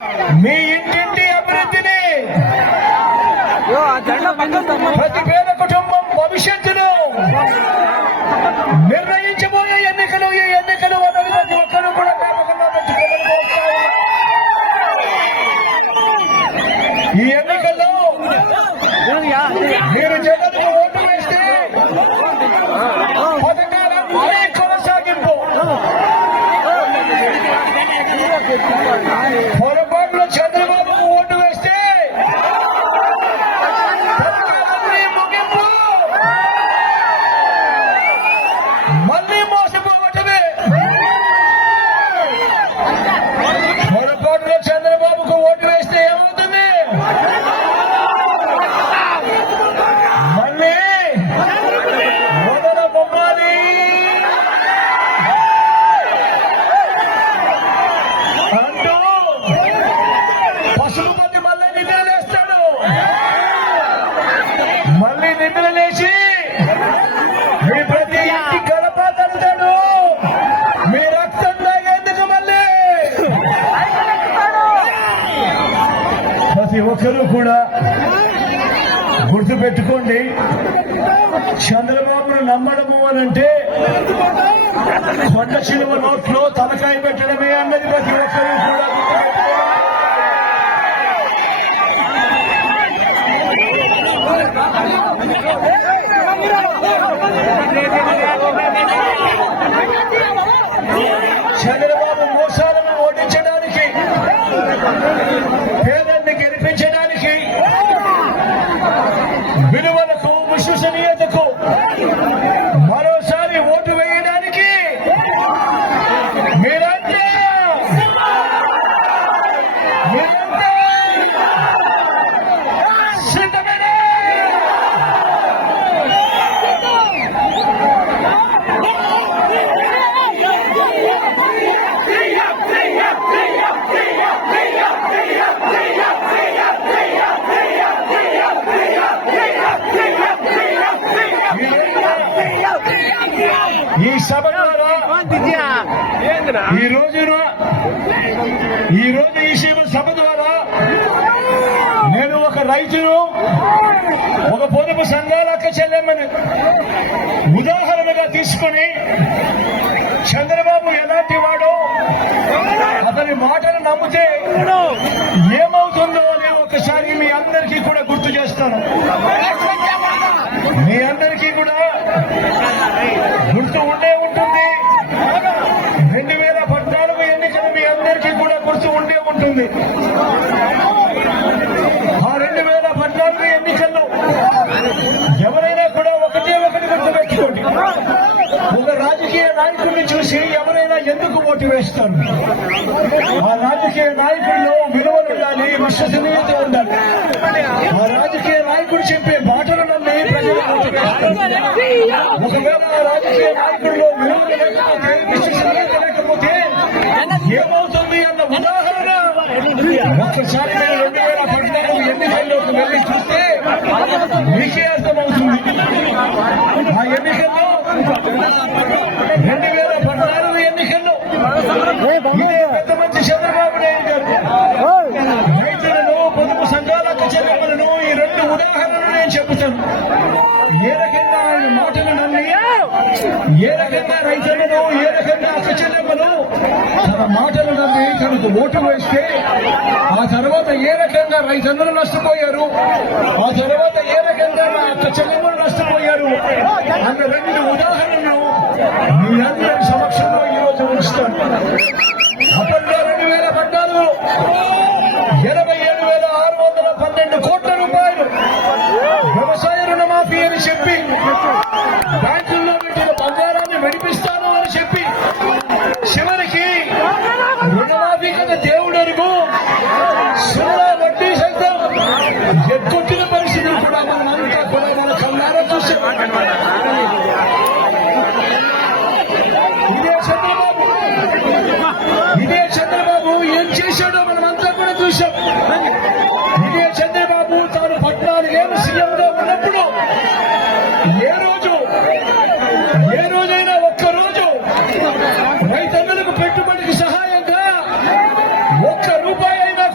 మీ ఇంటింటి అభివృద్ధిని, ప్రతి పేద కుటుంబం భవిష్యత్తును నిర్ణయించబోయే ఎన్నికలు ఈ ఎన్నికలు అన్నది ప్రతి ఒక్కరూ కూడా జ్ఞాపకంలో పెట్టుకోవాలి. ఈ ఎన్నికల్లో మీరు జగన్కు ఓటు వేస్తే పథకాలన్నీ కొనసాగింపు, పొరపాటులో చంద్రబాబుకు ఓటు వేస్తే పథకాలన్నీ ముగింపు, మళ్ళీ మోసపోవటమే. పొరపాటులో చంద్రబాబుకు ఓటు వేస్తే ఏమవుతుంది? మళ్ళీ మొదల బొమ్మాలి అంటూ పసుపు మంది మళ్ళీ నిద్రలేస్తాడు. మళ్ళీ నిద్రలేసి మీ ప్రతి ఇంటి గడప తడతాడు. మీ రక్తం తాగేందుకు మళ్ళీ ప్రతి ఒక్కరూ కూడా గుర్తుపెట్టుకోండి, చంద్రబాబును నమ్మడము అనంటే కొండ చిలువ నోట్లో తలకాయ పెట్టడమే అన్నది ప్రతి ఒక్కరూ కూడా చంద్రబాబు మోసాలను ఓడించడానికి, పేదల్ని గెలిపించడానికి, విలువలకు విశ్వసనీయతకు మరోసారి ఓటు వేయడానికి మీరంతా సిద్ధమేనా? ఈ సభ ద్వారా ఈ రోజు ఈ సభ ద్వారా నేను ఒక రైతును, ఒక పొదుపు సంఘాల అక్క చెల్లెమ్మని ఉదాహరణగా తీసుకొని చంద్రబాబు ఎలాంటి వాడో, అతని మాటలు నమ్మితే ఏమవుతుందో అని ఒకసారి మీ అందరికీ కూడా గుర్తు చేస్తాను. మీ అందరికీ కూడా గుర్తు ఉండే ఉంటుంది. 2014 ఎన్నికలు మీ అందరికీ కూడా గుర్తు ఉండే ఉంటుంది. ఆ 2014 ఎన్నికల్లో ఎవరైనా కూడా ఒకటి గుర్తుపెట్టుకోండి, ఒక రాజకీయ నాయకుడిని చూసి ఎవరైనా ఎందుకు ఓటు వేస్తారు? ఆ రాజకీయ నాయకుల్లో విలువలు ఉండాలి, విశ్వసనీయత ఉండాలి. ఆ రాజకీయ నాయకుడు చెప్పే మాటలు నమ్మి ప్రజలు ఓటు వేస్తారు. ఒకవేళ ఆ రాజకీయ నాయకుల్లో విలువలు లేకపోతే, విశ్వసనీయత లేకపోతే ఏమవుతుంది అన్న ఉదాహరణ ఒక్కసారి నేను 2014 ఎన్నికల్లోకి వెళ్ళి చూస్తే మీకే అర్థమవుతుంది. ఆ ఎన్నికల్లో 2014 ఎన్నికల్లో ఇదే పెద్ద మంచి చంద్రబాబు నాయుడు గారు రైతులను, పొదుపు సంఘాల చెల్లెమ్మలను ఈ 2 ఉదాహరణలు నేను చెబుతాను. ఏ రకంగా ఆయన మాటలు నమ్మి, ఏ రకంగా రైతులను, ఏ రకంగా అక్క చెల్లెమ్మలు తన మాటలు నమ్మి తనకు ఓటు వేస్తే ఆ తర్వాత ఏ రకంగా రైతులు నష్టపోయారు, ఆ తర్వాత ఏ రకంగా నా అక్క చెల్లెమ్మలు నష్టపోయారు అన్న 2 ఉదాహరణలు మీ అందరి సమక్షంలో ఈరోజు ఉంచుతాను. అప్పట్లో 2014 87,612 కోట్ల రూపాయలు వ్యవసాయ రుణమాఫీ అని చెప్పి, బ్యాంకుల్లో పెట్టిన బంగారాన్ని విడిపిస్తాను అని చెప్పి, చివరికి రుణమాఫీ కదా దేవుడు అరుగు సున్నా వడ్డీ సైతం ఎగ్గొట్టిన పరిస్థితులు కూడా మనమంతా కూడా మన కళ్ళారా చూసాం. ఇదే చంద్రబాబు ఏం చేశాడో మనమంతా కూడా చూసాం. ఇదే చంద్రబాబు తాను 14 ఏళ్ళు సీఎంగా ఉన్నప్పుడు ఏ రోజైనా ఒక్కరోజు రైతన్నులకు పెట్టుబడికి సహాయంగా 1 రూపాయి అయినా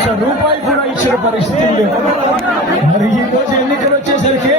ఒక్క రూపాయి కూడా ఇచ్చిన పరిస్థితి లేదు. మరి ఈ రోజు ఎన్నికలు వచ్చేసరికి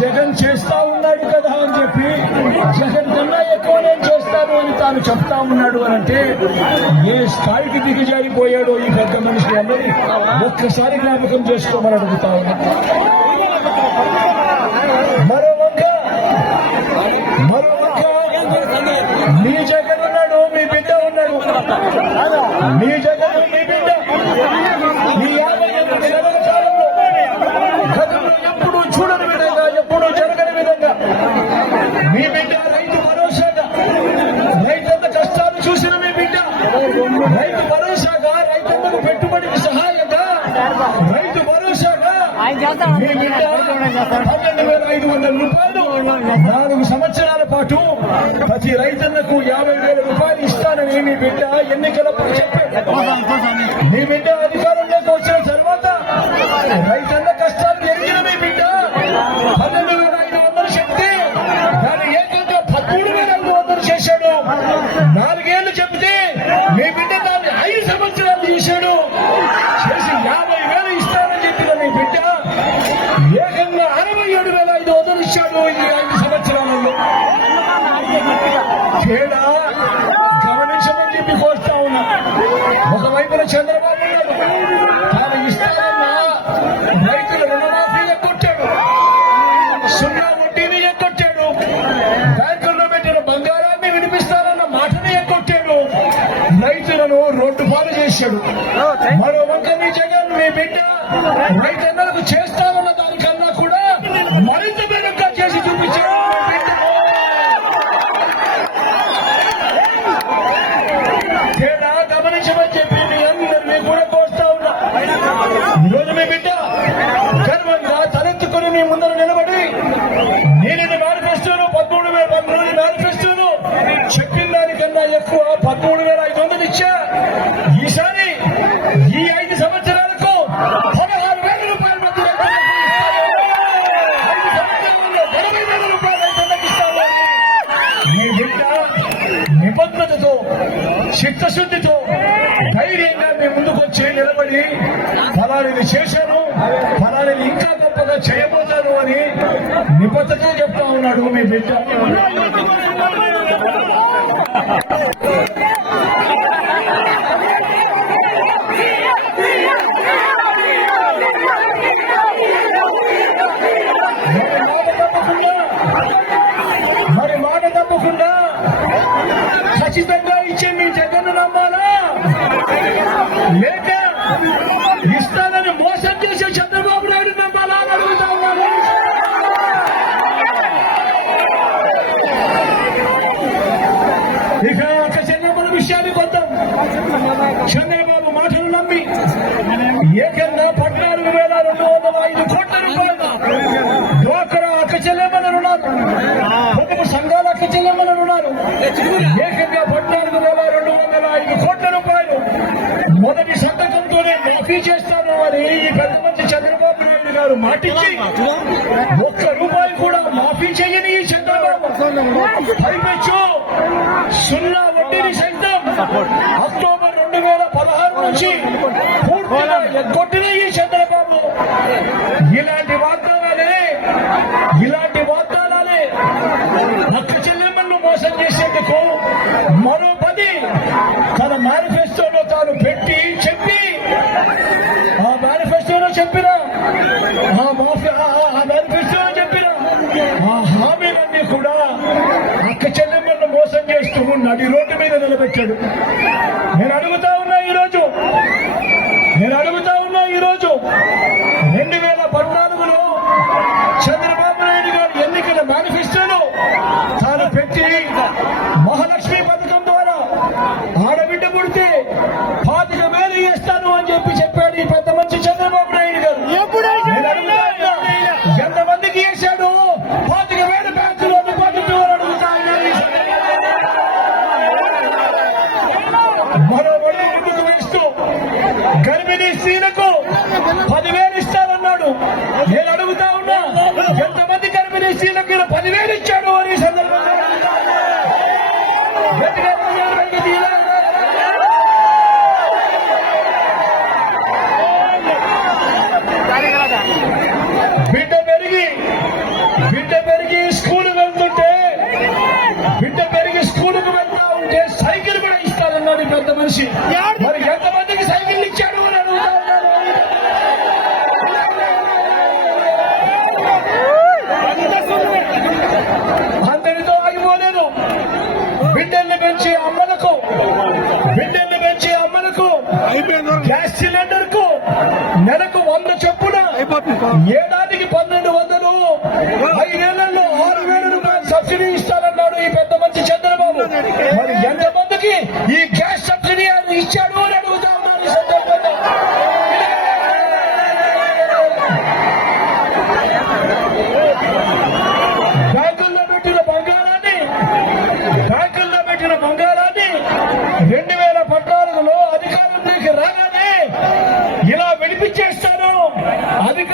జగన్ చేస్తా ఉన్నాడు కదా అని చెప్పి జగన్ కన్నా ఎక్కువ నేను చేస్తాను అని తాను చెప్తా ఉన్నాడు అని అంటే ఏ స్థాయికి దిగజారిపోయాడో ఈ పెద్ద మనిషి అందరి ఒక్కసారి జ్ఞాపకం చేసుకోమని అడుగుతా ఉన్నా. మరోవక్క మీ జగన్ ఉన్నాడు, మీ బిడ్డ ఉన్నాడు. మీ జగన్ మీ బిడ్డ ఈ 58 నెలల కాలంలో గతంలో ఎప్పుడూ చూడని విధంగా, ఎప్పుడూ జరగని విధంగా మీ బిడ్డ రైతు భరోసాగా, రైతన్న కష్టాలు చూసిన మీ బిడ్డ రైతు భరోసాగా, రైతన్నకు పెట్టుబడికి సహాయంగా, రైతు భరోసాగా మీ బిడ్డ 12,500 రూపాయలు 4 సంవత్సరాల పాటు ప్రతి రైతన్నకు 50,000 రూపాయలు ఇస్తానని మీ బిడ్డ ఎన్నికలప్పుడు చెప్పాడు. మీ బిడ్డ అధికారంలోకి వచ్చిన తర్వాత రైతన్న కష్టాలు ఎరిగిన మీ బిడ్డ 12,500 చెప్తే దాన్ని ఏకంగా 13,500 చేశాడు. 4 ఏళ్లు చెప్తే మీ బిడ్డ దాన్ని 5 సంవత్సరాలు చేశాడు. చేసి 50,000 ఇస్తానని చెప్పిన మీ బిడ్డ ఏకంగా 67,500 ఇచ్చాడు ఈ 5 సంవత్సరాలలో. తేడా గమనించమని చెప్పి కోరుతా ఉన్నా. ఒకవైపున చంద్రబాబు నాయుడు తాను ఇస్తానన్న రైతుల రుణమాఫీ ఎక్కొట్టాడు, సున్నా వడ్డీని ఎక్కొట్టాడు, బ్యాంకుల్లో పెట్టిన బంగారాన్ని వినిపిస్తానన్న మాటని ఎక్కొట్టాడు, రైతులను రోడ్డు పాలు చేశాడు. మరో వంక మీ జగన్ మీ బిడ్డ రైతన్నలకు చేస్తామన్న దానికన్నా కూడా మరింత మెరుగ్గా చేసి చూపించాడు. తేడా గమనించమని చెప్పి మీ అందరినీ కూడా కోరుతా ఉన్నా. ఈరోజు మీ బిడ్డ గర్వంగా తలెత్తుకుని మీ ముందర నిలబడి నేను మేనిఫెస్టోను 13,000 మేనిఫెస్టోను చెప్పిన దానికన్నా ఎక్కువ 13,500 ఇచ్చా. ఈసారి ఈ 5 సంవత్సరాలకు 16,000 రూపాయల మధ్య 80,000 రూపాయలు రైతులకు ఇస్తాము. మీ బిడ్డ నిబద్ధతతో, చిత్తశుద్ధితో, ధైర్యంగా మీ ముందుకు వచ్చి నిలబడి ఫలానిది చేశాను, ఫలానిది ఇంకా గొప్పగా చేయబోతాను అని నిబద్ధతతో చెప్తా ఉన్నాడు మీ బిడ్డ. మరి మాట తప్పకుండా ఖచ్చితంగా ఇచ్చే మీ జగన్ నమ్మాలా, లేక ఇస్తానని మోసం చేసే చంద్రబాబు నాయుడు నమ్మాలా అని అడుగుతా ఉన్నాను. ఇక ఒక చంద్రబాబు విషయానికి వద్దాం. చంద్రబాబు మాటలు నమ్మి ఏకంగా 14,205 కోట్ల రూపాయలు డ్వాక్రా అక్క చెల్లెమ్మలు ఉన్నారు, పొదుపు సంఘాల అక్క చెల్లెమ్మలు ఉన్నారు. ఏకంగా 14,205 కోట్ల రూపాయలు మొదటి సంతకంతోనే మాఫీ చేస్తాను అని ఈ పెద్ద మంత్రి చంద్రబాబు నాయుడు గారు మాటిచ్చి ఒక్క రూపాయి కూడా మాఫీ చేయని ఈ చంద్రబాబు పైపెచ్చు సున్నా వడ్డీని సైతం అక్టోబర్ 2016 నుంచి పూర్తిగా ఎగ్గొట్టిన ఈ చంద్రబాబు ఇలాంటి వాగ్దానాలే అక్క చెల్లెమ్మలను మోసం చేసేందుకు మరో 10 తన మేనిఫెస్టోలో తాను పెట్టి చెప్పి ఆ మేనిఫెస్టోలో చెప్పిన ఆ హామీలన్నీ కూడా అక్క చెల్లెమ్మలను మోసం చేస్తూ నడి రోడ్డు మీద నిలబెట్టాడు. నేను అడుగుతా ఉన్నా ఈరోజు 2014లో చంద్రబాబు నాయుడు గారు ఎన్నికల మేనిఫెస్టోలో తాను పెట్టి మహాలక్ష్మి పథకం ద్వారా ఆడబిడ్డ పుడితే 25,000 ఇస్తాను అని చెప్పాడు ఈ పెద్ద మంచి చంద్రబాబు నాయుడు గారు. ఎంతమందికి వేశాడు 25,000 బ్యాంకులో డిపాజిట్ అడుగుతా మరో వడ్డీ ముందుకు వేస్తూ గర్భిణీ స్త్రీ మనిషి మరి ఎంతమందికి సైకిల్ ఇచ్చాడు అని అడుగుతా ఉన్నాను. అందరితో ఆగిపోలేదు. బిడ్డల్ని పెంచి అమ్మలకు గ్యాస్ సిలిండర్ కు నెలకు 100 చొప్పున ఏడాది